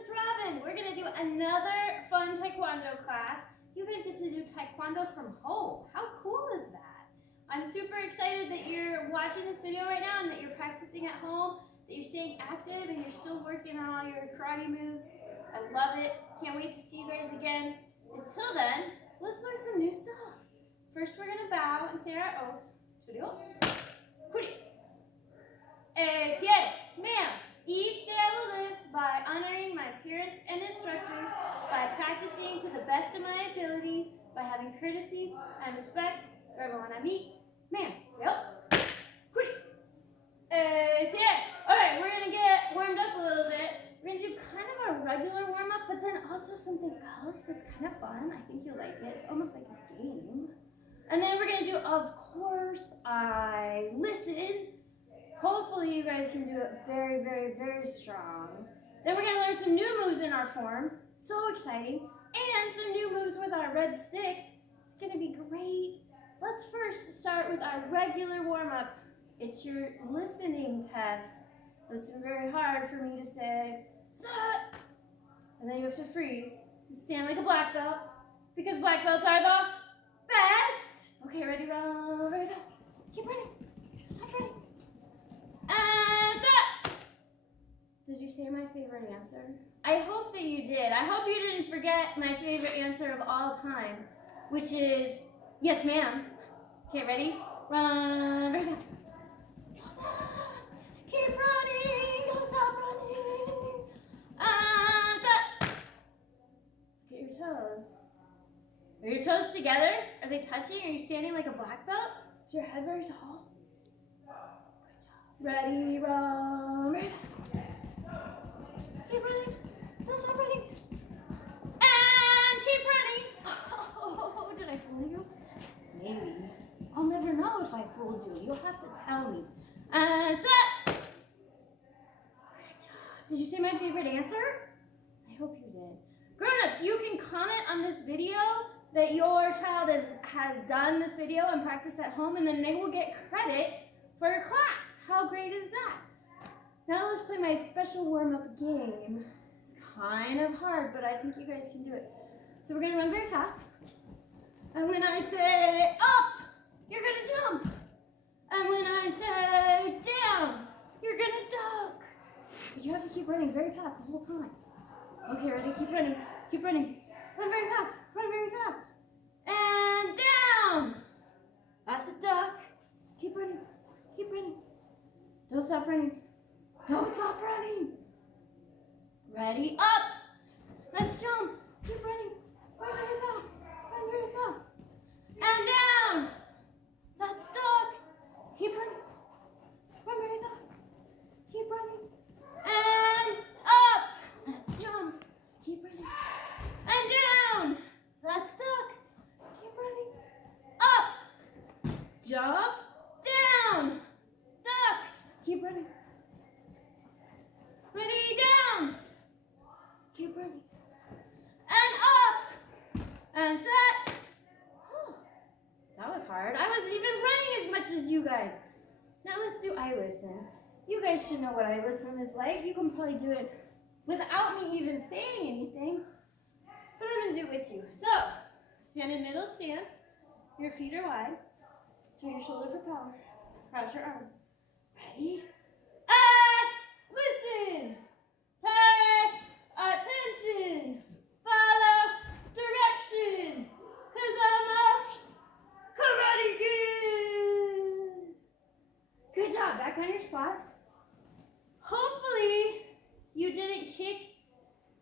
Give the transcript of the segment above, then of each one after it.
Miss Robin. We're gonna do another fun taekwondo class. You guys get to do taekwondo from home. How cool is that? I'm super excited that you're watching this video right now and that you're practicing at home, that you're staying active and you're still working on all your karate moves. I love it. Can't wait to see you guys again. Until then, let's learn some new stuff. First, we're gonna bow and say our oath. Studio. Kuri. Tiene. Ma'am. Each day I will live by honoring my parents and instructors, by practicing to the best of my abilities, by having courtesy and respect for everyone I meet. Ma'am. Yep. Kuri. Tiene. All right, we're gonna get warmed up a little bit. We're gonna do kind of a regular warm up, but then also something else that's kind of fun. I think you'll like it. It's almost like a game. And then we're gonna do, of course, I listen. Hopefully you guys can do it very, very, very strong. Then we're gonna learn some new moves in our form. So exciting. And some new moves with our red sticks. It's gonna be great. Let's first start with our regular warm-up. It's your listening test. Listen very hard for me to say, "Set." And then you have to freeze and stand like a black belt, because black belts are the best. Okay, ready, run very fast. Keep running. Stop running. And set. Did you say my favorite answer? I hope that you did. I hope you didn't forget my favorite answer of all time, which is yes, ma'am. Okay, ready? Run very fast. So fast. Keep running. Don't stop running. And set. Get your toes. Are your toes together? Are they touching? Are you standing like a black belt? Is your head very tall? Good job. Ready, run. Keep running. Don't stop running. And keep running. Oh, did I fool you? Maybe. I'll never know if I fooled you. You'll have to tell me. And set. Good job. Did you say my favorite answer? I hope you did. Grown-ups, you can comment on this video that your child has done this video and practiced at home, and then they will get credit for your class. How great is that? Now let's play my special warm-up game. It's kind of hard, but I think you guys can do it. So we're gonna run very fast. And when I say up, you're gonna jump. And when I say down, you're gonna duck. But you have to keep running very fast the whole time. Okay, ready? Keep running. Keep running. Run very fast. Run very fast. And down. That's a duck. Keep running. Keep running. Don't stop running. Don't stop running. Ready? Up. Let's jump. Keep running. Run very fast. Run very fast. And down. That's duck. Keep running. Run very fast. Keep running. And up. Let's jump. Keep running. And down. That's duck. Keep running. Up. Jump. Down. Duck. Keep running. Ready, down. Keep running. And up. And set. Whew. That was hard. I wasn't even running as much as you guys. Now let's do I listen. You guys should know what I listen is like. You can probably do it without me even saying anything. But I'm going to do it with you. So, stand in middle stance. Your feet are wide. Turn your shoulder for power. Cross your arms. Ready? Listen. Pay attention. Follow directions. 'Cause I'm a karate kid. Good job. Back on your spot. Hopefully, you didn't kick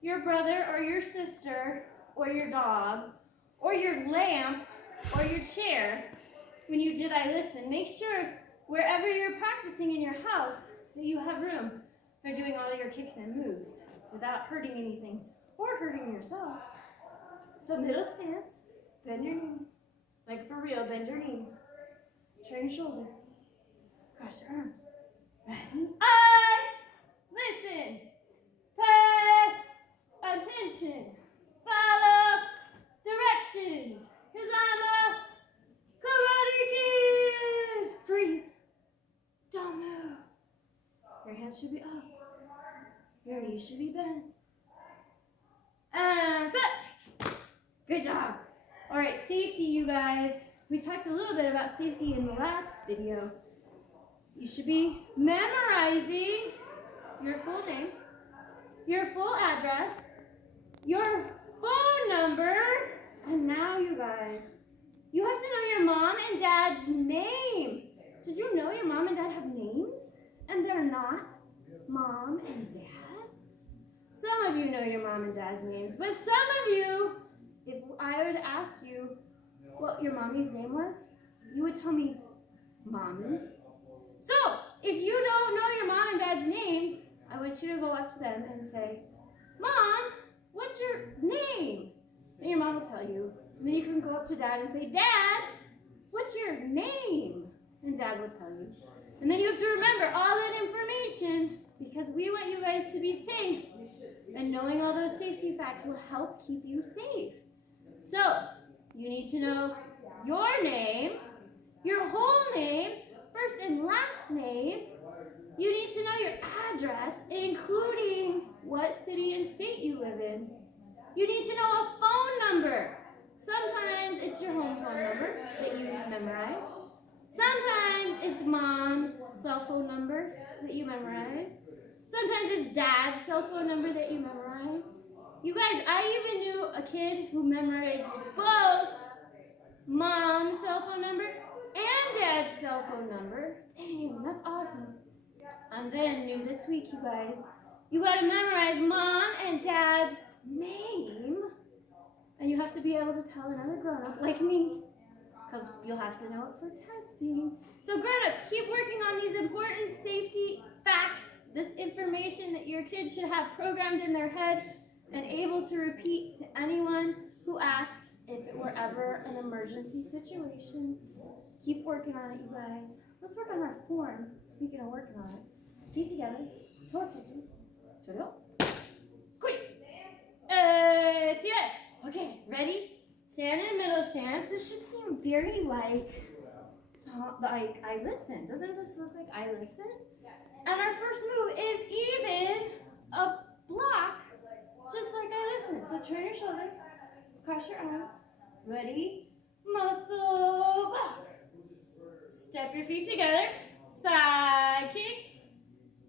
your brother or your sister or your dog or your lamp or your chair when you did I listen. Make sure wherever you're practicing in your house that you have room for doing all your kicks and moves without hurting anything or hurting yourself. So middle stance, bend your knees. Like for real, bend your knees. Turn your shoulder. Cross your arms. Ready? I listen. Pay attention. Follow directions. 'Cause I'm a karate kid. Freeze. Don't move. Your hands should be up. Your knees should be bent. Good job. All right, safety, you guys. We talked a little bit about safety in the last video. You should be memorizing your full name, your full address, your phone number, and now, you guys, you have to know your mom and dad's name. Did you know your mom and dad have names? And they're not mom and dad? Some of you know your mom and dad's names, but some of you, if I were to ask you what your mommy's name was, you would tell me, Mommy. So, if you don't know your mom and dad's names, I want you to go up to them and say, Mom, what's your name? And your mom will tell you. And then you can go up to Dad and say, Dad, what's your name? And Dad will tell you. And then you have to remember all that information because we want you guys to be safe. And knowing all those safety facts will help keep you safe. So, you need to know your name, your whole name, first and last name. You need to know your address, including what city and state you live in. You need to know a phone number. Sometimes it's your home phone number that you memorize. Sometimes it's mom's cell phone number that you memorize. Sometimes it's dad's cell phone number that you memorize. You guys, I even knew a kid who memorized both mom's cell phone number and dad's cell phone number. Dang, that's awesome. And then new this week, you guys, you got to memorize mom and dad's name. And you have to be able to tell another grown-up like me, because you'll have to know it for testing. So grown-ups, keep working on these important safety facts, this information that your kids should have programmed in their head and able to repeat to anyone who asks if it were ever an emergency situation. Keep working on it, you guys. Let's work on our form. Speaking of working on it. Feet together, toes touching. Shoulder. Good. Okay, ready? Stand in a middle stance. This should seem very like I listen. Doesn't this look like I listen? And our first move is even a block, just like I listen. So turn your shoulders, cross your arms. Ready? Muscle block. Step your feet together. Side kick.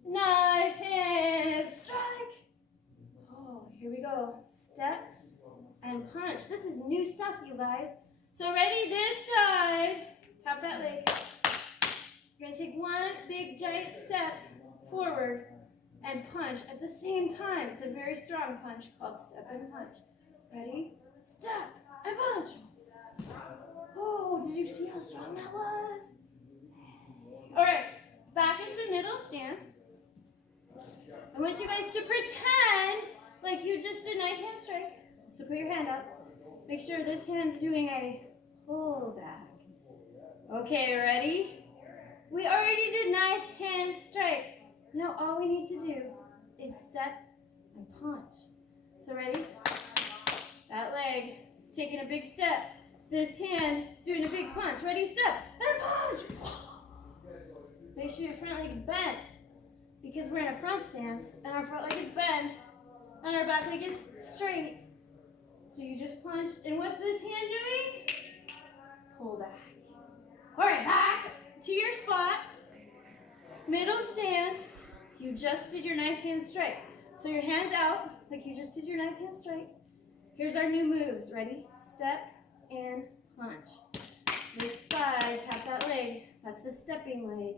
Knife hand strike. Oh, here we go. Step and punch. This is new stuff, you guys. So ready? This side. Tap that leg. You're going to take one big giant step forward and punch at the same time. It's a very strong punch called step and punch. Ready? Step and punch. Oh, did you see how strong that was? All right, back into middle stance. I want you guys to pretend like you just did knife hand strike. So put your hand up. Make sure this hand's doing a pull back. Okay, ready? We already did knife hand strike. Now all we need to do is step and punch. So ready? That leg is taking a big step. This hand is doing a big punch. Ready? Step and punch. Make sure your front leg is bent because we're in a front stance and our front leg is bent and our back leg is straight. So you just punched, and what's this hand doing? Pull back. All right, back to your spot. Middle stance. You just did your knife hand strike. So your hands out like you just did your knife hand strike. Here's our new moves. Ready? Step and punch. This side, tap that leg. That's the stepping leg.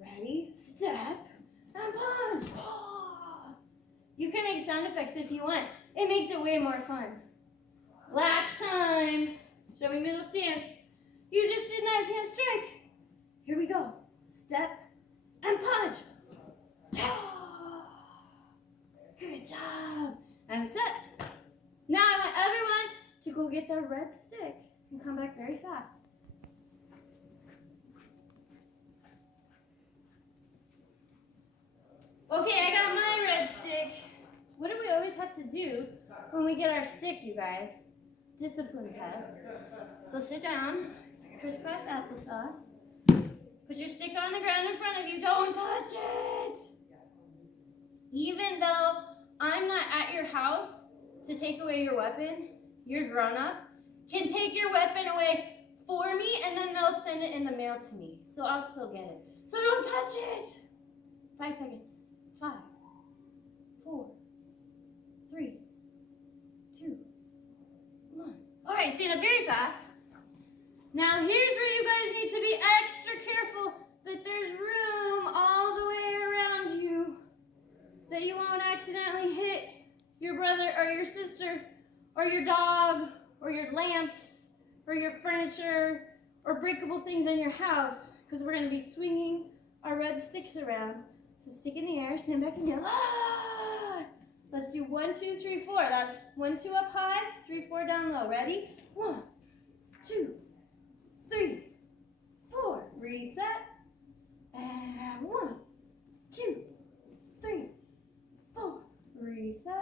Ready? Step and punch. You can make sound effects if you want. It makes it way more fun. Last time. Show me middle stance. You just did knife hand strike. Here we go. Step and punch. Good job. And set. Now I want everyone to go get their red stick and come back very fast. Okay, I got my red stick. What do we always have to do when we get our stick, you guys? Discipline test. So sit down, crisscross applesauce. Put your stick on the ground in front of you. Don't touch it. Even though I'm not at your house to take away your weapon, your grown-up, can take your weapon away for me, and then they'll send it in the mail to me. So I'll still get it. So don't touch it. 5 seconds. 5, 4, 3, 2, 1. All right, stand up very fast. Now here's where you guys need to be extra careful that there's room all the way around you, that you won't accidentally hit your brother or your sister or your dog or your lamps or your furniture or breakable things in your house, because we're going to be swinging our red sticks around. So stick in the air, stand back and yell, ah! Let's do 1, 2, 3, 4. That's 1, 2 up high, 3, 4 down low. Ready? 1, 2, 3, 4. Reset. And 1, 2, 3, 4. Reset.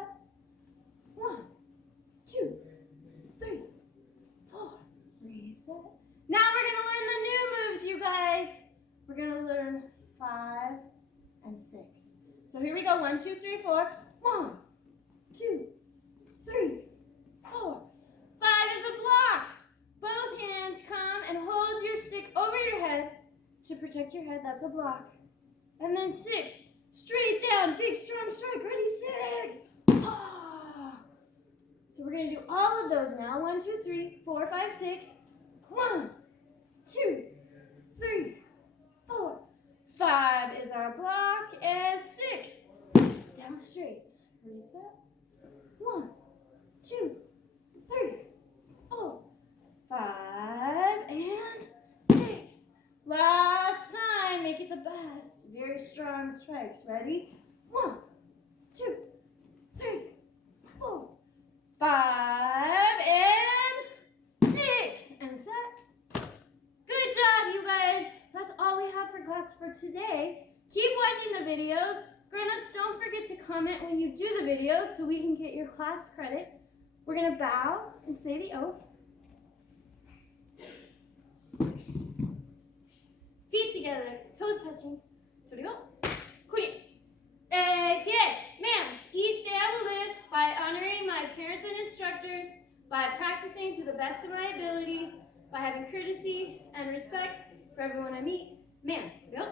1, 2, 3, 4. Reset. Now we're going to learn the new moves, you guys. We're going to learn 5 and 6. So here we go. 1, 2, 3, 4. 1, 2, 3, 4. 5 is a block. Both hands come and hold your stick over your head to protect your head. That's a block. And then 6, straight down, big strong strike. Ready? 6. Ah. So we're going to do all of those now. 1, 2, 3, 4, 5, 6. 1, 2, 3, 4. 5 is our block, and 6. Down straight. Reset. 1, 2, 3, 4, 5, and 6. Last time, make it the best. Very strong strikes. Ready? 1, 2, 3, 4, 5, and 6. And set. Good job, you guys. That's all we have for class for today. Keep watching the videos. Grown-ups, don't forget to comment when you do the videos so we can get your class credit. We're going to bow and say the oath. Feet together, toes touching. So we go. Ma'am, each day I will live by honoring my parents and instructors, by practicing to the best of my abilities, by having courtesy and respect for everyone I meet. Ma'am, go.